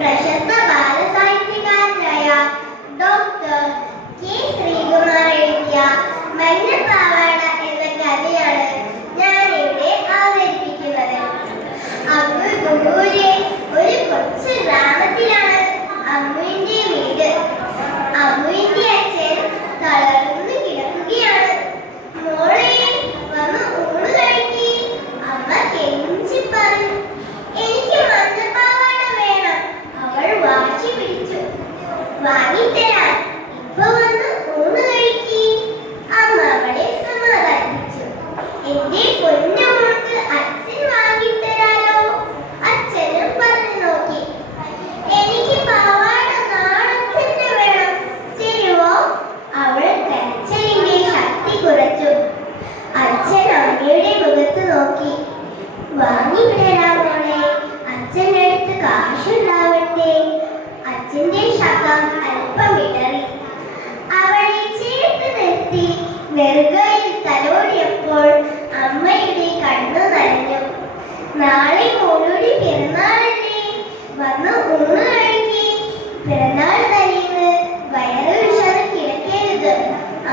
പ്രശസ്ത ബാലസാഹിത്യകാരനായ doctor K Sreekumar എഴുതിയ മഞ്ഞപ്പാവാട എന്ന കഥയാണ് ഞാൻ ഇവിടെ അവതരിപ്പിക്കുന്നത്. അമ്മൂരെ ഒരു കൊച്ചു ഗ്രാമത്തിലാണ് അമ്മുവിന്റെ വീട്. അമ്മുവിന്റെ അച്ഛൻ തളർന്നു കിടക്കുകയാണ്. മോളെ വന്ന് ഊണ് കഴിക്കി. അമ്മ കെഞ്ചി പറഞ്ഞു. എനിക്ക് മഞ്ഞപ്പാവാട വേണം. അവൾ വാശി പിടിച്ചു. വാങ്ങിത്തരാം, ഇപ്പൊ വന്ന് ഊണ് കഴിക്കി. അമ്മ അവളെ സമാധാനിപ്പിച്ചു. എന്റെ പൊന്നു മോൾക്ക് അച്ഛൻ വാങ്ങിത്തരാലോ. അച്ഛനും പറഞ്ഞു നോക്കി. എനിക്ക് പാവാട നാളെ തന്നെ വേണം, തരുവോ? അവൾ കരച്ചിലിന്റെ ശക്തി കുറച്ചു. അച്ഛൻ അമ്മയുടെ മുഖത്ത് നോക്കി. വാങ്ങിത്തരാം മോളെ, അച്ഛൻ്റെ അടുത്ത് കാശുണ്ടാവട്ടെ. അച്ഛന്റെ ശബ്ദം അല്പം ഇടറി. അവളെ ചേർത്ത് നിർത്തി നെറുകയിൽ തലോടിയപ്പോൾ അമ്മയുടെ കണ്ണു നനഞ്ഞു. നാളെ മോളുടെ പിറന്നാളല്ലേ, വന്ന് ഊണ് കഴിക്കി. പിറന്നാൾ തലേന്ന് വയറ് വിശന്ന് കിടക്കരുത്,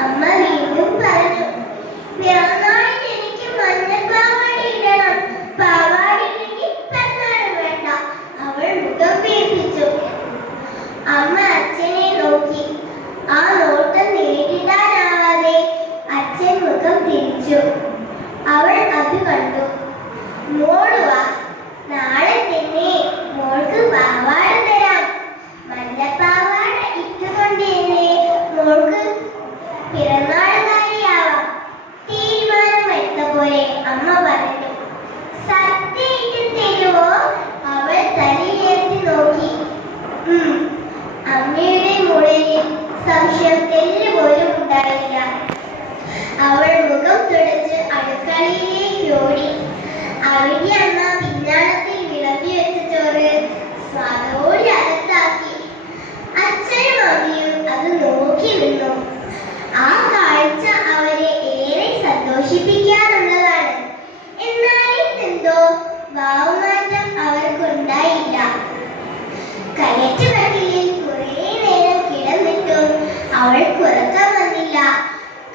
അമ്മ വീണ്ടും പറഞ്ഞു. പിറന്നാളിന് എനിക്ക് മഞ്ഞപ്പാവാട ഇടണം. പാവാട ഇല്ലെങ്കിൽ പിറന്നാൾ വേണ്ട, അവൾ മുഖം പേർപ്പിച്ചു. അമ്മ അച്ഛനെ നോക്കി. ആ നോട്ടം നേരിടാനാവാതെ അച്ഛൻ മുഖം തിരിച്ചു. അവൾ അത് കണ്ടു. മോളുവാ, നാളെ തന്നെ മോൾക്ക് പാവാട തരാം. മഞ്ഞപ്പാവാട ഇട്ടുകൊണ്ട് തന്നെ മോൾക്ക് പിറന്നാളുകാരിയാവാം. തീരുമാനം എടുത്ത പോലെ അമ്മ പറഞ്ഞു. സത്യമായിട്ട് തരുവോ? അവൾ തലയുയർത്തി നോക്കി. അമ്മയുടെ മുകളിൽ സംശയം തെല്ല് പോലും ഉണ്ടായില്ല. അവൾ മുഖം തുടച്ച് അടുക്കളയിലേക്ക് ഓടി. അവിടെ അമ്മ പിന്നാളത്തിൽ വിളമ്പി വെച്ച ചോറ് സ്വാദോടെ അകത്താക്കി. അച്ഛനും അമ്മയും അത് നോക്കി നിന്നു. ആ കാഴ്ച അവരെ ഏറെ സന്തോഷിപ്പിക്കാറുള്ളതാണ്. എന്നാലും എന്തോ ഭാവമാറ്റം അവർക്കുണ്ടായില്ല. കയറ്റുകട്ടിലിൽ കുറേ നേരം കിടന്നിട്ടും അവൾക്ക് ഉറക്കം വന്നില്ല.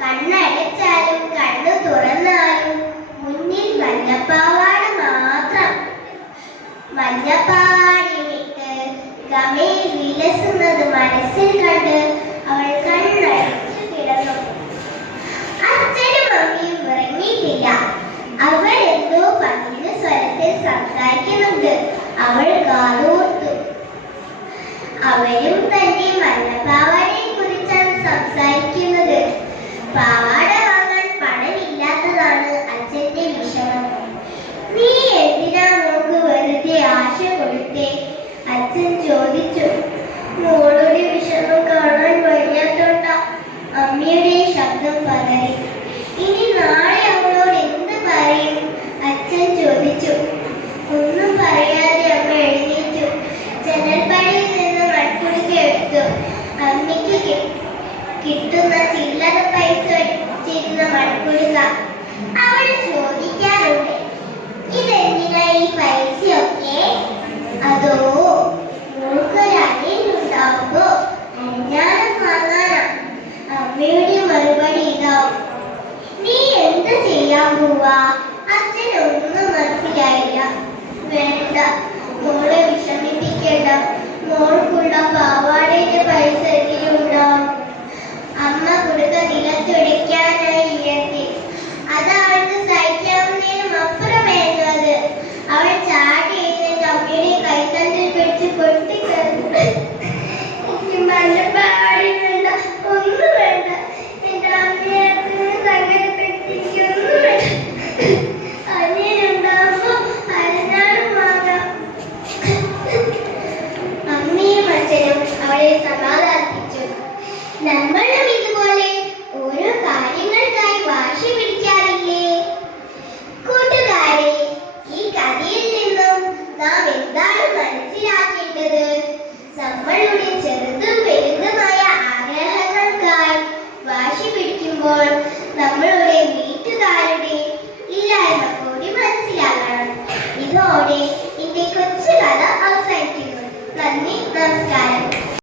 കണ്ണടച്ചാലും കണ്ണു തുറന്നാലും മുന്നിൽ മഞ്ഞപ്പാവാട മാത്രം. മഞ്ഞപ്പാവാടയിട്ട് ഗമയിൽ വിലസുന്നത് മനസ്സിൽ കണ്ട് അവൾ കണ്ണടച്ചു കിടന്നു. അച്ഛനും അമ്മയും ഉറങ്ങിയിട്ടില്ല. അവർ എന്തോ പതിഞ്ഞ സ്വരത്തിൽ സംസാരിക്കുന്നുണ്ട്. അവൾ കാതോർത്തു. അവരും തന്റെ മഞ്ഞപ്പാവാടയെ കുറിച്ചാണ് സംസാരിക്കുന്നത്. പാവാട വാങ്ങാൻ പണമില്ലാത്തതാണ് അച്ഛന്റെ വിഷമം. നീ എന്തിനാ മോൾക്ക് വെറുതെ ആശ കൊടുത്തേ? അച്ഛൻ ചോദിച്ചു. മോളുടെ വിഷമം കാണാൻ വയ്യാത്തോണ്ടാ, അമ്മയുടെ ശബ്ദം പതറി. ഇനി നാളെ അവളോട് എന്ത് പറയും? അച്ഛൻ ചോദിച്ചു. ഒന്നും പറയാതെ അമ്മ എഴുന്നേറ്റു. ജനൽപ്പടിയിൽ നിന്ന് മൺകുടുക്ക എടുത്തു. അമ്മയ്ക്ക് കിട്ടുന്ന ചില്ലറ പൈസ വെച്ചിരുന്ന മൺകുടുക്ക. അവൾ ചോദിക്കാറുണ്ട്, ഇതെന്തിനാ ഈ പൈസയൊക്കെ? അതോ മോൾക്കൊരനിലുണ്ടാവുമ്പോ അരിഞ്ഞാലും വാങ്ങാനാ. അമ്മയുടെ മറുപടി ഇതാവും. നീ എന്ത് ചെയ്യാൻ പോവാ? അച്ഛനൊന്നും മനസ്സിലായില്ല. വേണ്ട, മോളെ വിഷമിപ്പിക്കേണ്ട. മോൾക്കുള്ള പാവാടയുടെ പൈസ എങ്കിലും ഉണ്ടാവും. അമ്മ കുടുക്ക നിലത്തുടയ്ക്കാനായി ഉയർത്തി. അത് അവൾക്ക് സഹിക്കാവുന്നതിനും അപ്പുറമായിരുന്നു അത്. അവൾ ചാടി എഴുന്നേറ്റ് അമ്മയുടെ കൈത്തണ്ടിൽ പിടിച്ച് പൊട്ടിക്കരഞ്ഞു. എനിക്ക് മഞ്ഞപ്പാവാട വേണ്ട, ഒന്നും വേണ്ട. എന്റെ അമ്മയെ സങ്കടപ്പെടുത്തിക്കൊന്നും വേണ്ട. അനിയനുണ്ടാവുമ്പോ അരഞ്ഞാലും വാങ്ങാം. അമ്മയും അച്ഛനും അവളെ സമാധാനിപ്പിച്ചു. നമ്മളും ഇതുപോലെ ഓരോ കാര്യങ്ങൾക്കായി വാശി പിടിക്കാറില്ലേ? കൂട്ടുകാരെ, ഈ കഥയിൽ നിന്നും നാം എന്താണ് മനസ്സിലാക്കേണ്ടത്? നമ്മളുടെ ചെറുതും വലുതുമായ ആഗ്രഹങ്ങൾക്കായി വാശി പിടിക്കുമ്പോൾ